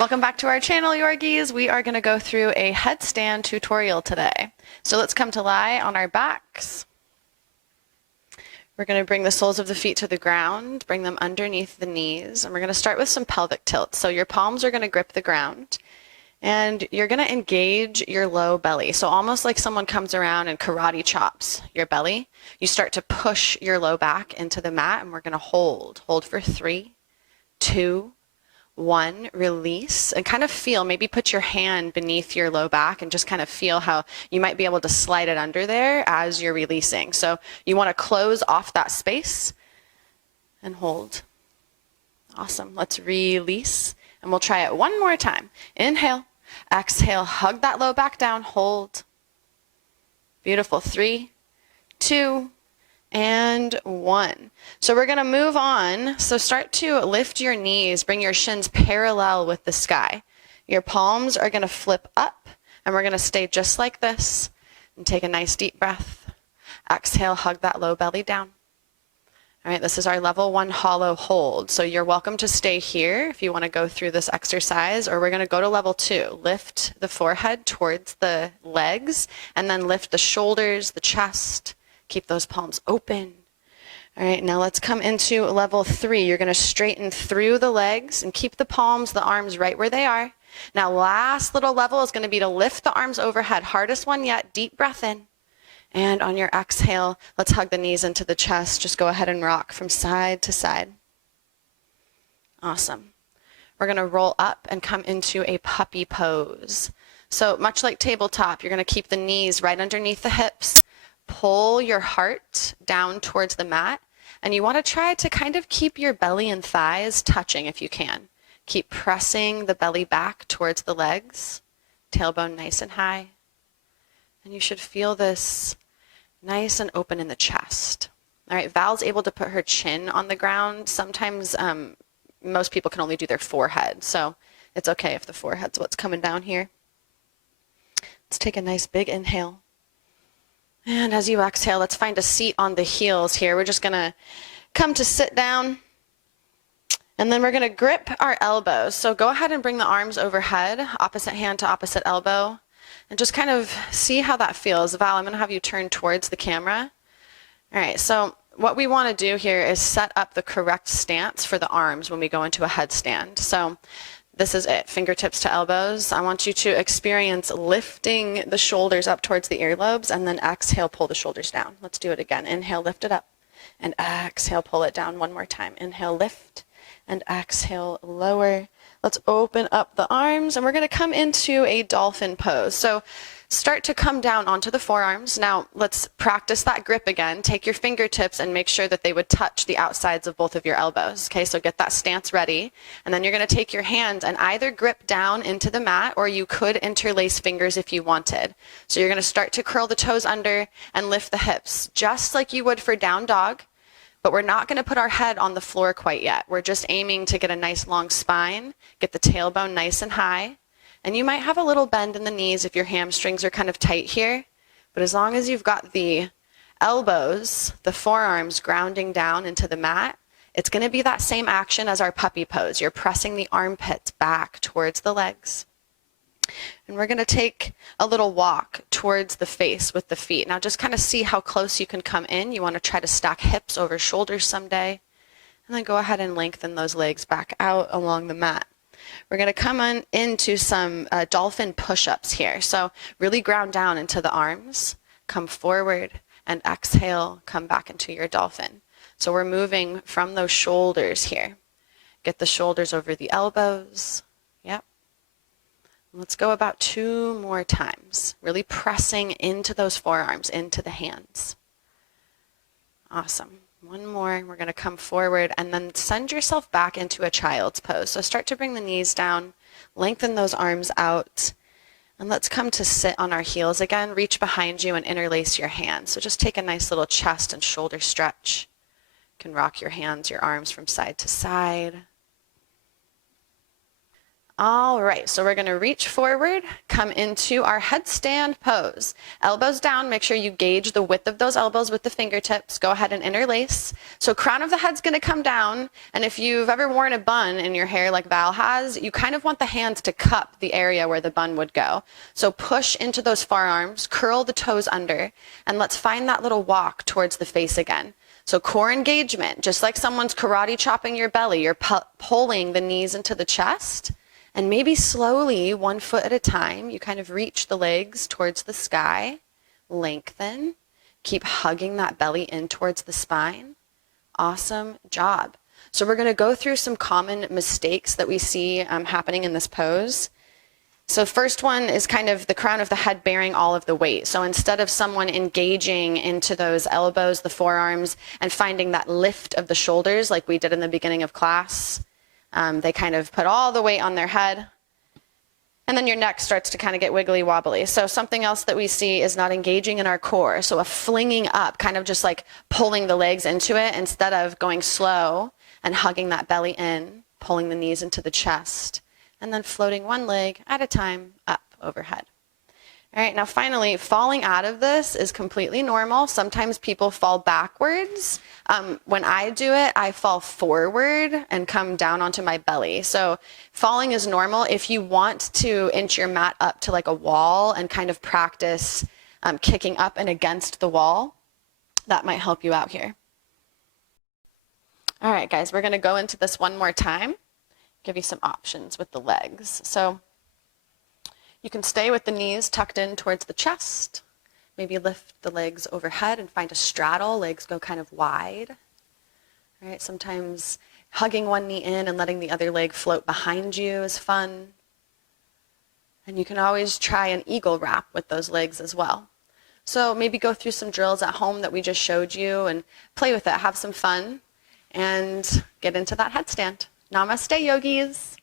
Welcome back to our channel, Yorgies. We are going to go through a headstand tutorial today. So let's come to lie on our backs. We're going to bring the soles of the feet to the ground, bring them underneath the knees, and we're going to start with some pelvic tilt. So your palms are going to grip the ground, and you're going to engage your low belly. So almost like someone comes around and karate chops your belly. You start to push your low back into the mat, and we're going to hold. Hold for 3, 2, 1, release, and kind of feel, maybe put your hand beneath your low back and just kind of feel how you might be able to slide it under there as you're releasing. So you want to close off that space and hold. Awesome. Let's release, and we'll try it one more time. Inhale, exhale, hug that low back down, hold. Beautiful. 3, 2, and 1. So we're going to move on. So start to lift your knees, bring your shins parallel with the sky. Your palms are going to flip up, and we're going to stay just like this and take a nice deep breath. Exhale, hug that low belly down. All right, this is our level 1 hollow hold. So you're welcome to stay here if you want to go through this exercise, or we're going to go to level 2. Lift the forehead towards the legs, and then lift the shoulders, the chest. Keep those palms open. All right, now let's come into level 3. You're going to straighten through the legs and keep the palms, the arms right where they are. Now, last little level is going to be to lift the arms overhead. Hardest one yet. Deep breath in. And on your exhale, let's hug the knees into the chest. Just go ahead and rock from side to side. Awesome. We're going to roll up and come into a puppy pose. So much like tabletop, you're going to keep the knees right underneath the hips. Pull your heart down towards the mat, and you want to try to kind of keep your belly and thighs touching if you can. Keep pressing the belly back towards the legs, tailbone nice and high, and you should feel this nice and open in the chest. All right, Val's able to put her chin on the ground. Sometimes most people can only do their forehead, so it's okay if the forehead's what's coming down here. Let's take a nice big inhale. And as you exhale, let's find a seat on the heels here. We're just going to come to sit down, and then we're going to grip our elbows. So go ahead and bring the arms overhead, opposite hand to opposite elbow, and just kind of see how that feels. Val, I'm going to have you turn towards the camera. All right, so what we want to do here is set up the correct stance for the arms when we go into a headstand. So this is it, fingertips to elbows. I want you to experience lifting the shoulders up towards the earlobes, and then exhale, pull the shoulders down. Let's do it again. Inhale, lift it up, and exhale, pull it down one more time. Inhale, lift, and exhale, lower. Let's open up the arms, and we're going to come into a dolphin pose. So start to come down onto the forearms. Now let's practice that grip again. Take your fingertips and make sure that they would touch the outsides of both of your elbows. Okay, so get that stance ready. And then you're going to take your hands and either grip down into the mat, or you could interlace fingers if you wanted. So you're going to start to curl the toes under and lift the hips, just like you would for down dog. But we're not going to put our head on the floor quite yet. We're just aiming to get a nice long spine, get the tailbone nice and high. And you might have a little bend in the knees if your hamstrings are kind of tight here. But as long as you've got the elbows, the forearms grounding down into the mat, it's going to be that same action as our puppy pose. You're pressing the armpits back towards the legs. And we're going to take a little walk towards the face with the feet. Now just kind of see how close you can come in. You want to try to stack hips over shoulders someday. And then go ahead and lengthen those legs back out along the mat. We're going to come on into some dolphin push-ups here. So really ground down into the arms, come forward, and exhale, come back into your dolphin. So we're moving from those shoulders here. Get the shoulders over the elbows. Yep. Let's go about 2 more times, really pressing into those forearms, into the hands. Awesome. One more. We're going to come forward and then send yourself back into a child's pose. So start to bring the knees down, lengthen those arms out, and let's come to sit on our heels again. Reach behind you and interlace your hands. So just take a nice little chest and shoulder stretch. You can rock your hands, your arms from side to side. All right, so we're going to reach forward, come into our headstand pose. Elbows down, make sure you gauge the width of those elbows with the fingertips. Go ahead and interlace. So crown of the head's going to come down, and if you've ever worn a bun in your hair like Val has, you kind of want the hands to cup the area where the bun would go. So push into those forearms, curl the toes under, and let's find that little walk towards the face again. So core engagement, just like someone's karate chopping your belly, you're pulling the knees into the chest. And maybe slowly, 1 foot at a time, you kind of reach the legs towards the sky, lengthen, keep hugging that belly in towards the spine. Awesome job. So we're going to go through some common mistakes that we see happening in this pose. So first one is kind of the crown of the head bearing all of the weight. So instead of someone engaging into those elbows, the forearms, and finding that lift of the shoulders like we did in the beginning of class, they kind of put all the weight on their head, and then your neck starts to kind of get wiggly wobbly. So something else that we see is not engaging in our core. So a flinging up, kind of just like pulling the legs into it instead of going slow and hugging that belly in, pulling the knees into the chest, and then floating one leg at a time up overhead. All right, now finally, falling out of this is completely normal. Sometimes people fall backwards. When I do it, I fall forward and come down onto my belly. So falling is normal. If you want to inch your mat up to like a wall and kind of practice kicking up and against the wall, that might help you out here. All right, guys, we're going to go into this one more time, give you some options with the legs. So you can stay with the knees tucked in towards the chest. Maybe lift the legs overhead and find a straddle. Legs go kind of wide. All right, sometimes hugging one knee in and letting the other leg float behind you is fun. And you can always try an eagle wrap with those legs as well. So maybe go through some drills at home that we just showed you and play with it, have some fun, and get into that headstand. Namaste, yogis.